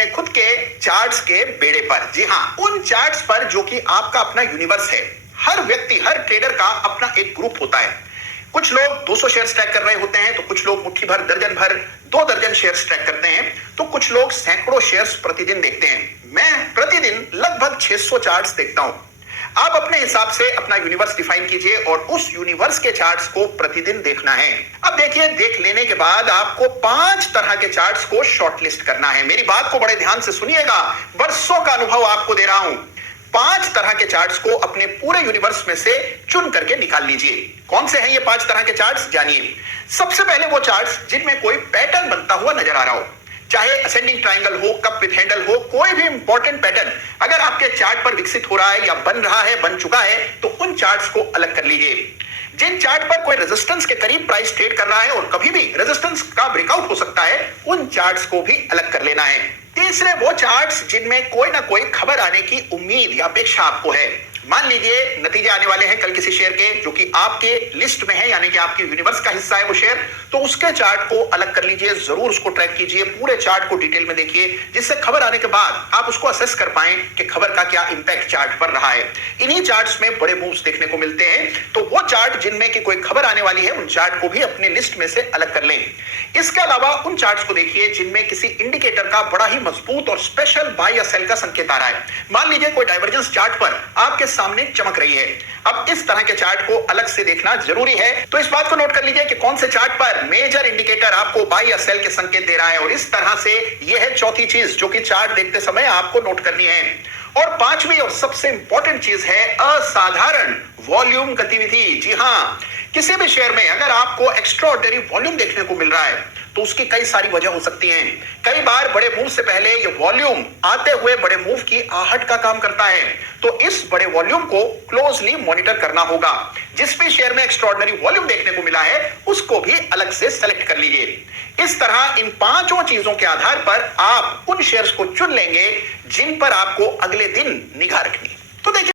अपने खुद के चार्ट्स के बेड़े पर। जी हाँ, उन चार्ट्स पर जो कि आपका अपना यूनिवर्स है। हर व्यक्ति, हर ट्रेडर का अपना एक ग्रुप होता है। कुछ लोग 200 शेयर ट्रैक कर रहे होते हैं, तो कुछ लोग मुट्ठी भर, दर्जन भर, 2 दर्जन शेयर ट्रैक करते हैं, तो कुछ लोग सैकड़ों शेयर्स प्रतिदिन देखते हैं। मैं प्रतिदिन लगभग 600 चार्ट्स देखता हूं। आप अपने हिसाब से अपना यूनिवर्स डिफाइन कीजिए और उस यूनिवर्स के चार्ट्स को प्रतिदिन देखना है। अब देखिए, देख लेने के बाद आपको 5 तरह के चार्ट्स को शॉर्टलिस्ट करना है। मेरी बात को बड़े ध्यान से सुनिएगा, वर्षों का अनुभव आपको दे रहा हूं। 5 तरह के चार्ट्स को अपने पूरे यूनिवर्स में से चुन करके निकाल लीजिए। कौन से हैं ये 5 तरह के चार्ट्स, जानिए। सबसे पहले वो चार्ट्स जिनमें कोई पैटर्न बनता हुआ नजर आ रहा हो, चाहे असेंडिंग ट्रायंगल हो, कप विद हैंडल हो, कोई भी इंपॉर्टेंट पैटर्न अगर आपके चार्ट पर विकसित हो रहा है या बन रहा है, बन चुका है, तो उन चार्ट्स को अलग कर लीजिए। जिन चार्ट पर कोई रेजिस्टेंस के करीब प्राइस ट्रेड कर रहा है और कभी भी रेजिस्टेंस का ब्रेकआउट हो सकता है, उन चार्ट्स को भी अलग कर लेना है। तीसरे वो चार्ट्स जिनमें कोई ना कोई खबर आने की उम्मीद या अपेक्षा आपको है। मान लीजिए नतीजे आने वाले हैं कल किसी शेयर के, जो कि आपके लिस्ट में है, यानी कि आपके यूनिवर्स का हिस्सा है वो शेयर, तो उसके चार्ट को अलग कर लीजिए। जरूर उसको ट्रैक कीजिए, पूरे चार्ट को डिटेल में देखिए, जिससे खबर आने के बाद आप उसको असेस कर पाएं कि खबर का क्या इंपैक्ट चार्ट पर रहा है। इन्हीं चार्ट्स में बड़े मूव्स देखने को मिलते हैं, तो वो चार्ट जिनमें कि कोई खबर आने वाली है, उन चार्ट को भी अपने लिस्ट में से अलग कर लें। इसके अलावा उन चार्ट्स को देखिए जिनमें किसी इंडिकेटर का बड़ा ही मजबूत और स्पेशल बाय या सेल का संकेत आ रहा है। मान लीजिए कोई डाइवर्जेंस चार्ट पर आपके सामने चमक रही है। अब इस तरह के चार्ट को अलग से देखना जरूरी है। तो इस बात को नोट कर लीजिए कि कौन से चार्ट पर मेजर इंडिकेटर आपको बाय या सेल के संकेत दे रहा है, और इस तरह से यह है चौथी चीज जो कि चार्ट देखते समय आपको नोट करनी है। और पांचवी और सबसे इंपॉर्टेंट चीज है असाधारण वॉल्यूम गतिविधि। जी हां, किसी भी शेयर में अगर आपको एक्स्ट्राऑर्डिनरी वॉल्यूम देखने को मिल रहा है, तो उसकी कई सारी वजह हो सकती हैं। कई बार बड़े मूव से पहले ये वॉल्यूम आते हुए बड़े मूव की आहट का काम करता है, तो इस बड़े वॉल्यूम को क्लोजली मॉनिटर करना होगा। जिस भी शेयर में एक्स्ट्राऑर्डिनरी वॉल्यूम देखने को मिला है, उसको भी अलग से सेलेक्ट कर लीजिए। इस तरह इन 5 चीजों के आधार पर आप उन शेयर्स को चुन लेंगे जिन पर आपको अगले दिन निगाह रखनी। तो देखिए,